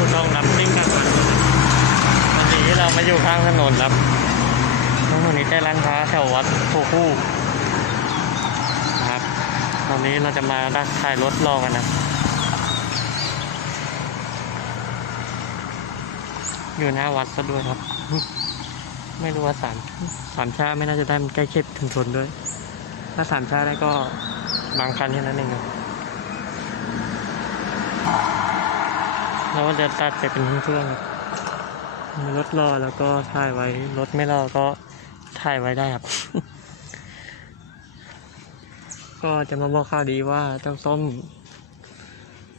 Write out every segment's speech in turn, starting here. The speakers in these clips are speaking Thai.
ผู้ชมครับวิ่งกลางวันวันนี้เรามาอยู่ข้างถนนครับวันนี้ได้ร้านค้าแถววัดโพคู่ครับตอนนี้เราจะมาดักถ่ายรถรอกันนะ อยู่หน้าวัดซะด้วยครับ ไม่รู้ว่าสารสารชาไม่น่าจะได้มันใกล้เขตถึงชนด้วย ถ้าสารชาได้ก็บางคันแค่นั้นเองครับ เราก็จะตัดไปเป็นช่วงๆครับมีรถรอแล้วก็ถ่ายไว้ รถไม่รอก็ถ่ายไว้ได้ครับ ก็จะมาบอกข่าวดีว่าเจ้าส้ม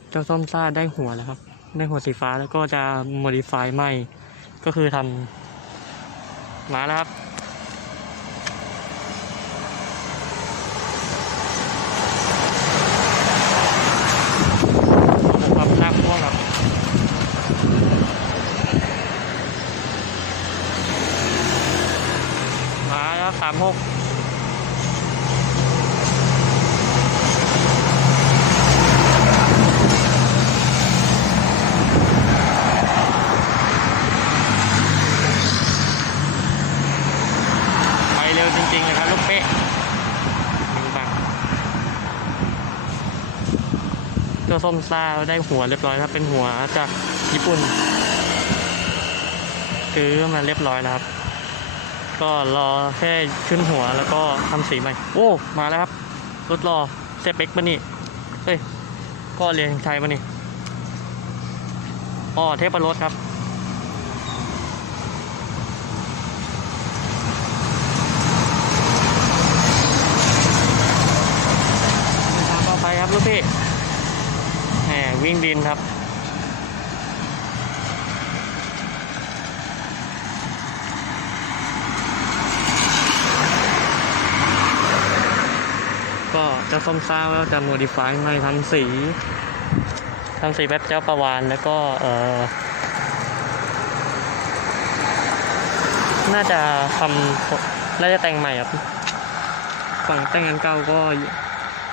เจ้าส้มซ่าได้หัวแล้วครับ ได้หัวสีฟ้าแล้วก็จะโมดิฟายใหม่ ก็คือทำมาแล้วครับ ความลากพ่วงครับ มามหกไปเร็วจริงๆเลยครับลูกเป๊ะหนึ่งบังตัวส้มซ่าได้หัวเรียบร้อยครับ เป็นหัวจากญี่ปุ่นซื้อมาเรียบร้อยแล้วครับ ก็รอแค่ขึ้นหัวแล้วก็ทำสีใหม่ โอ้ มาแล้วครับรถรอเซเป็กปะนี่เอ้ยก็เรียนชัยปะนี่อ๋อเทพรถครับทางต่อไปครับลูกพี่แหมวิ่งดินครับ ก็จะส้มซ่าแล้วจะโมดิฟายใหม่ทำสีทำสีแบบเจ้าประวานแล้วก็เออน่าจะทำน่าจะแต่งใหม่ครับฝั่งแต่งงานเก่าก็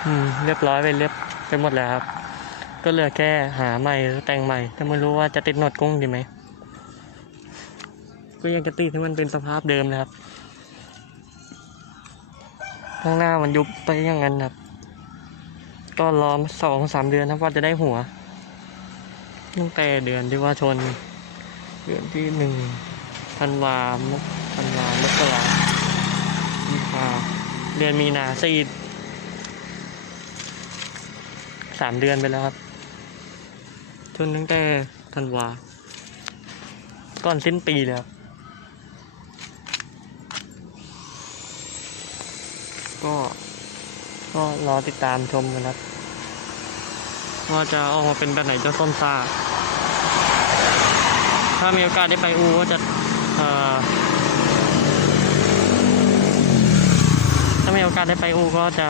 อืมเรียบร้อยไปเรียบไปหมดแล้วครับ ก็เหลือแค่หาใหม่หรือแต่งใหม่แต่ไม่รู้ว่าจะติดหนวดกุ้งดีไหมก็ยังจะติดให้มันเป็นสภาพเดิมนะครับ ข้างหน้ามันยุบไปอย่างนั้นครับ ก็รอสองสามเดือนครับว่าจะได้หัว ตั้งแต่เดือนที่ว่าชน เดือนที่หนึ่งธันวามกธันวามกรามีนาเดือนมีนาสี่สามเดือนไปแล้วครับชนตั้งแต่ธันวา ก่อนสิ้นปีเลยครับ ก็ก็รอติดตามชมกันครับว่าจะออกมาเป็นแบบไหนเจ้าส้มซาถ้ามีโอกาสได้ไปอูก็จะถ้ามีโอกาสได้ไปอูก็จะ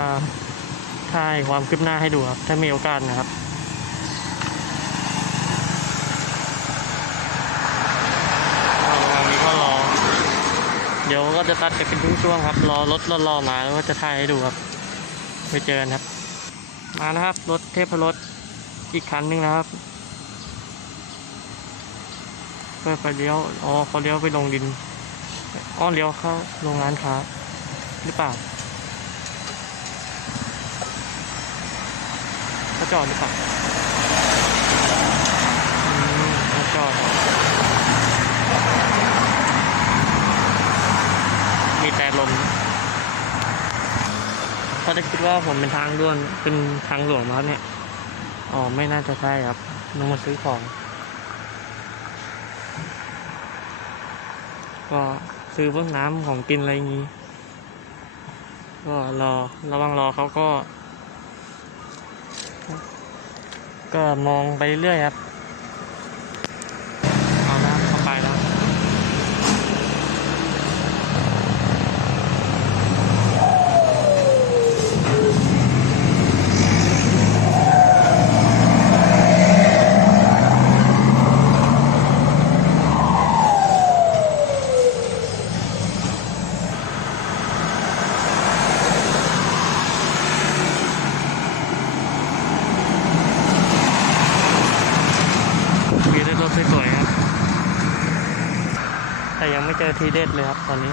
ถ่ายความคืบหน้าให้ดูครับ ถ้ามีโอกาสนะครับระหว่างนี้ก็รอ เดี๋ยวก็จะตัดไปเป็นช่วงๆครับ รอรถรอๆมาแล้วก็จะถ่ายให้ดูครับ ไปเจอกันครับ มานะครับ รถเทพรถอีกคันหนึ่งนะครับเพื่อไปเลี้ยว อ๋อเขาเลี้ยวไปลงดิน อ้อเลี้ยวเข้าโรงงานค้าหรือเปล่าเขาจอดหรือเปล่าเขาจอด มีแต่ ลมเขาจะคิดว่าผมเป็นทางด่วนเป็นทางหลวงมาครับเนี่ยอ๋อไม่น่าจะใช่ครับลงมาซื้อของ ก็ซื้อพวกน้ำของกินอะไรอย่างนี้ ก็รอระวังรอเขาก็ ก็มองไปเรื่อยครับ แต่ยังไม่เจอทีเด็ดเลยครับตอนนี้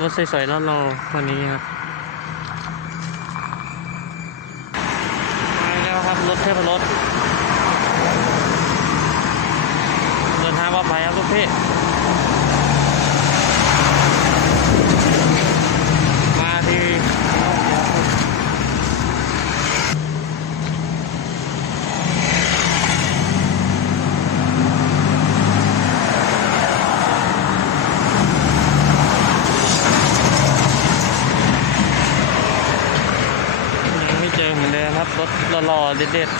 รถสวยๆรอรอวันนี้ครับมาแล้วครับรถเทพรถเดินทางปลอดภัยครับลูกพี่มาที่ยังไม่เจอเหมือนเดิมครับ รถ หล่อๆเด็ดๆ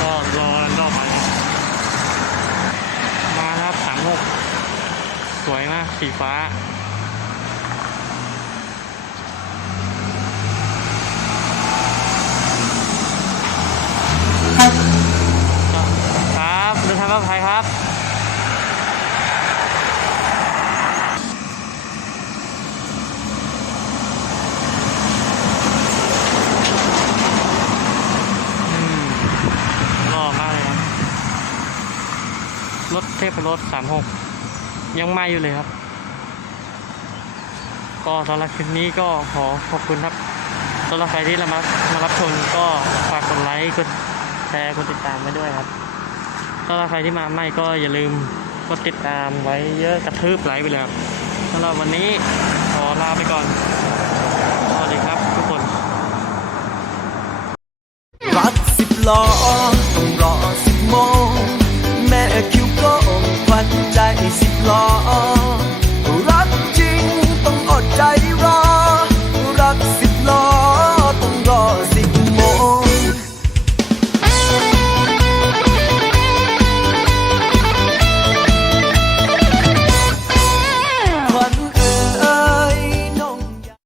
ก็รอกันต่อไปครับมาครับสามหกสวยมากสีฟ้าครับเดินทางปลอดภัยครับ อืมหล่อมากเลยครับ ร ถเทพรถสามหกยังไม่อยู่เลยครับ ก็สำหรับคลิปนี้ก็ขอขอบคุณครับสำหรับใครที่มามารับชมก็ฝากกดไลค์กดแชร์กดติดตามไว้ด้วยครับสำหรับใครที่มาใหม่ก็อย่าลืมกดติดตามไว้เยอะกระทืบไลค์ไปเลยครับสำหรับวันนี้ขอลาไปก่อน สวัสดีครับทุกคน รักสิบล้อต้องรอ